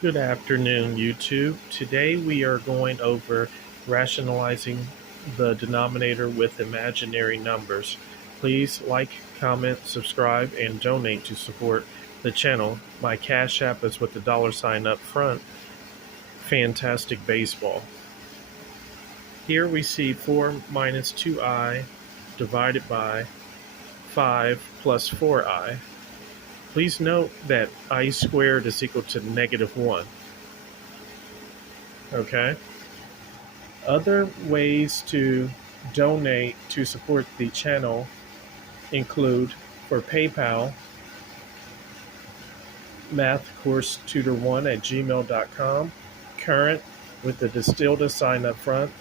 Good afternoon, YouTube. Today we are going over rationalizing the denominator with imaginary numbers. Please like, comment, subscribe, and donate to support the channel. My Cash App is with the $ up front, Fantastic Baseball. Here we see 4 minus 2i divided by 5 plus 4i. Please note that I squared is equal to -1. Okay? Other ways to donate to support the channel include for PayPal, mathcoursetutor1@gmail.com, current with the distilled sign up front,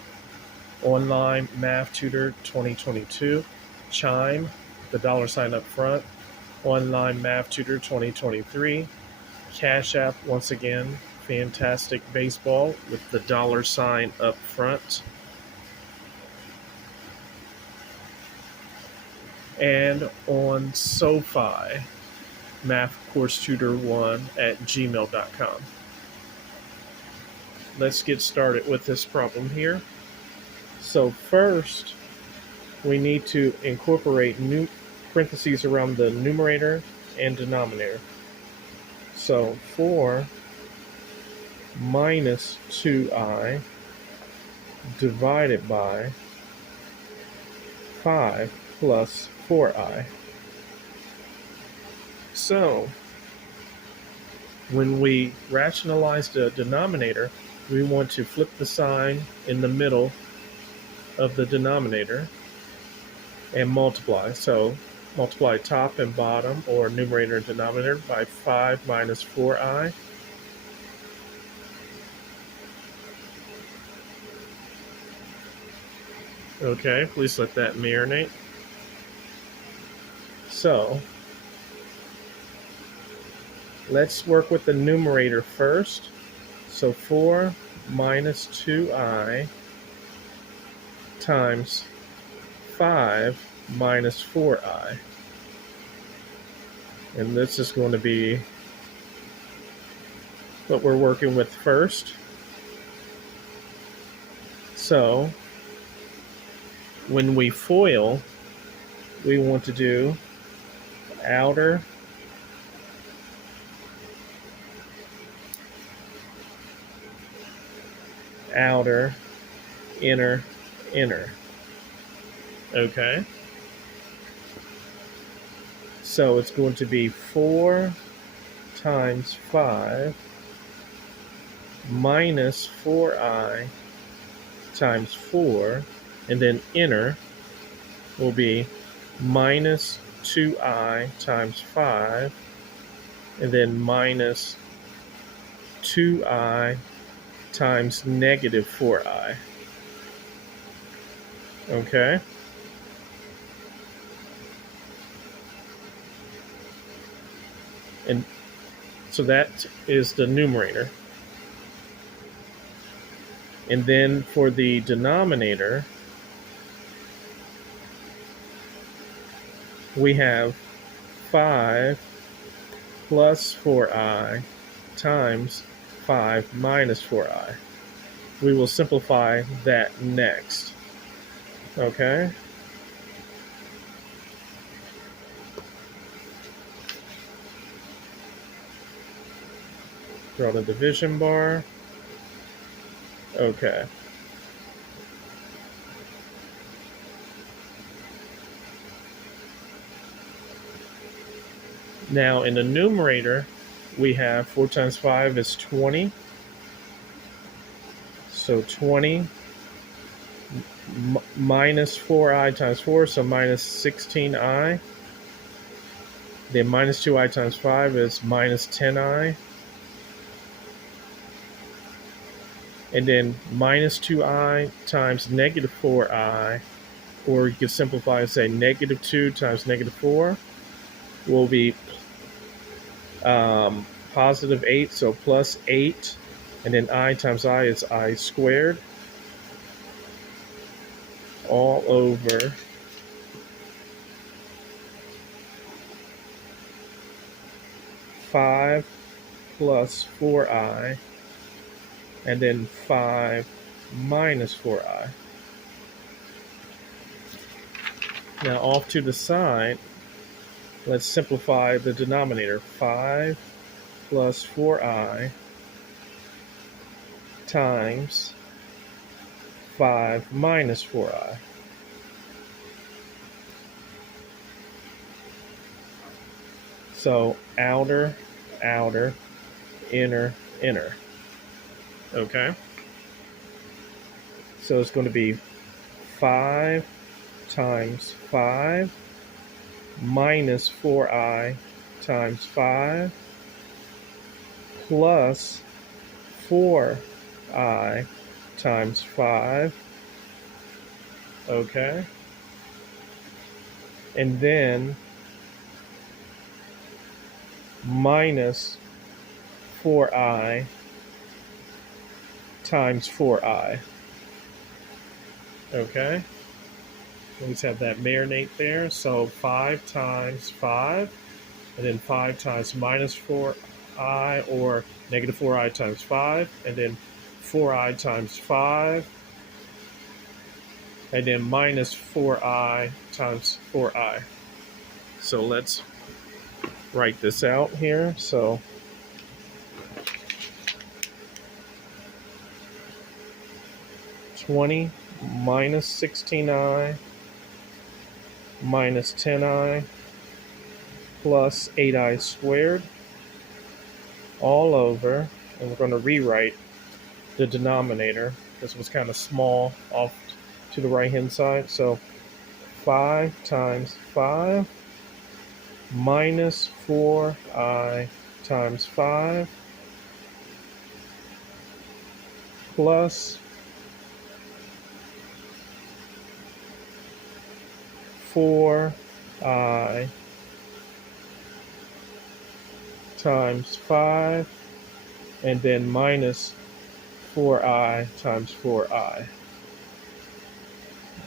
online math tutor 2022, Chime, the $ up front, online math tutor 2023, Cash App once again, Fantastic Baseball with the $ up front. And on SoFi, mathcoursetutor1@gmail.com. Let's get started with this problem here. So first, we need to incorporate new parentheses around the numerator and denominator. So 4 minus 2i divided by 5 plus 4i. So when we rationalize the denominator, we want to flip the sign in the middle of the denominator and multiply. So multiply top and bottom, or numerator and denominator, by 5 minus 4i. Okay, please let that marinate. So let's work with the numerator first. So 4 minus 2i times 5 minus 4i. And this is going to be what we're working with first. So when we FOIL, we want to do outer inner Okay, so it's going to be 4 times 5 minus 4i times 4, and then inner will be minus 2i times 5, and then minus 2i times -4i. Okay? And so that is the numerator. And then for the denominator, we have 5 plus 4i times 5 minus 4i. We will simplify that next. Okay? Draw the division bar. Okay. Now in the numerator, we have 4 times 5 is 20. So 20 minus 4i times 4, so minus 16i. Then minus 2i times 5 is minus 10i. And then minus 2i times -4i, or you could simplify and say -2 times -4 will be positive 8, so plus 8. And then I times I is I squared, all over 5 plus 4i, and then 5 minus 4i. Now off to the side, let's simplify the denominator. 5 plus 4i times 5 minus 4i. So outer, outer, inner, inner. Okay? So it's going to be 5 times 5 minus 4i times 5 plus 4i times 5. Okay? And then minus 4i times 4i. Okay? Let's have that marinate there. So 5 times 5, and then 5 times minus 4i, or negative 4i times 5, and then 4i times 5, and then minus 4i times 4i. So let's write this out here. So (20) minus 16i minus 10i plus 8i squared all over, and we're going to rewrite the denominator. This was kind of small off to the right hand side. So 5 times 5 minus 4i times 5 plus 4i times 5, and then minus 4i times 4i.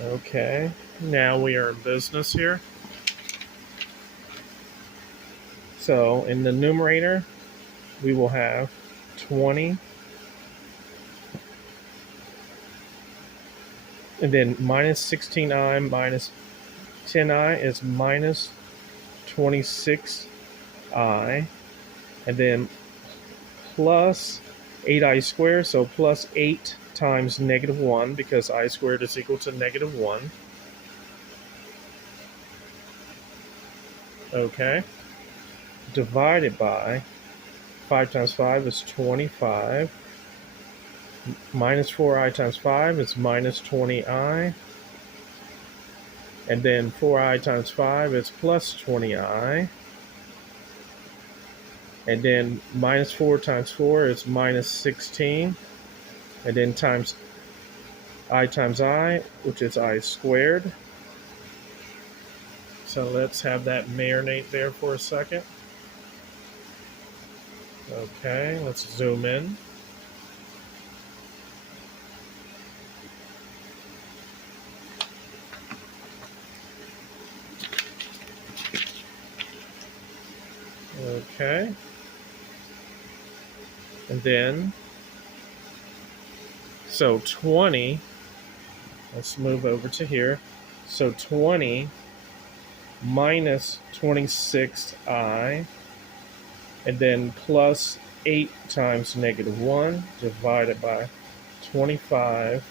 Okay, now we are in business here. So in the numerator, we will have 20, and then minus 16i minus 10i is minus 26i, and then plus 8i squared, so plus 8 times negative 1, because I squared is equal to negative 1. Okay. Divided by 5 times 5 is 25. Minus 4i times 5 is minus 20i. And then 4i times 5 is plus 20i. And then minus 4 times 4 is minus 16. And then times I times I, which is I squared. So let's have that marinate there for a second. Okay, let's zoom in. Okay. And then, so 20, let's move over to here. So 20 minus 26i, and then plus 8 times negative 1 divided by 25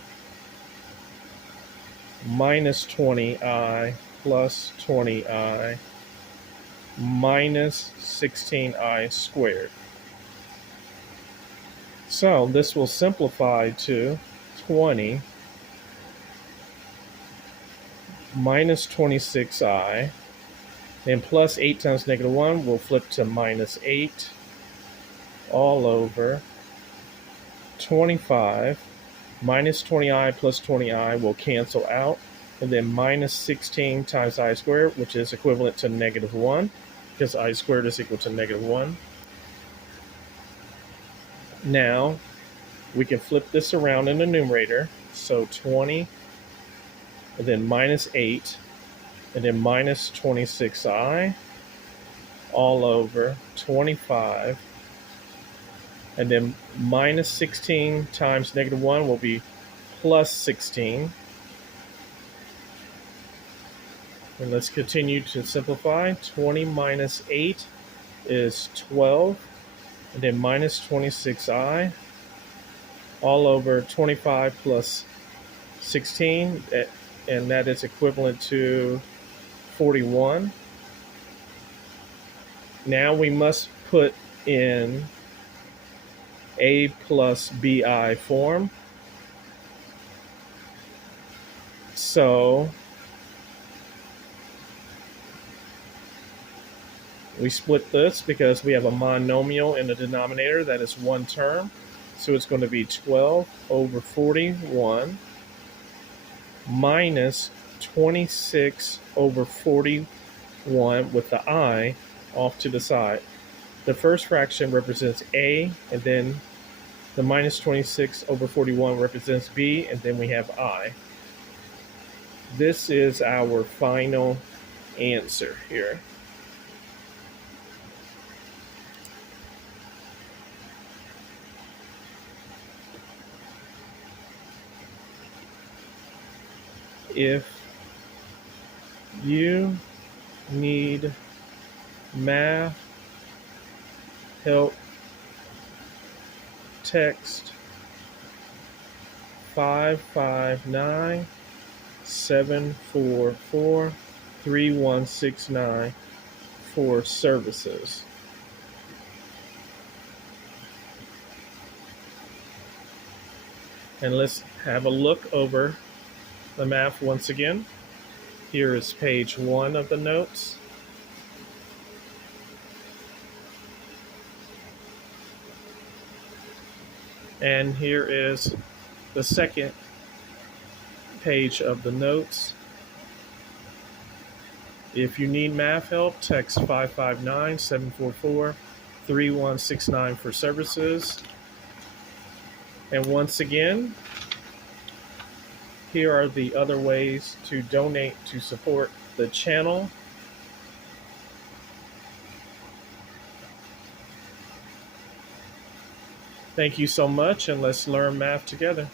minus 20i plus 20i minus 16i squared. So this will simplify to 20 minus 26i, and plus 8 times negative 1 will flip to minus 8 all over 25 minus 20i plus 20i will cancel out, and then minus 16 times I squared, which is equivalent to negative 1, because I squared is equal to negative 1. Now we can flip this around in the numerator. So 20, and then minus 8, and then minus 26i all over 25 And then minus 16 times negative 1 will be plus 16. And let's continue to simplify. 20 minus 8 is 12. And then minus 26i all over 25 plus 16. And that is equivalent to 41. Now we must put in a plus bi form. So we split this because we have a monomial in the denominator that is one term. So it's going to be 12 over 41 minus 26 over 41 with the I off to the side. The first fraction represents A, and then the minus 26 over 41 represents B, and then we have I. This is our final answer here. If you need math help, text 559-744-3169 for services. And let's have a look over the math once again. Here is page 1 of the notes. And here is the second page of the notes. If you need math help, text 559-744-3169 for services. And once again, here are the other ways to donate to support the channel. Thank you so much, and let's learn math together.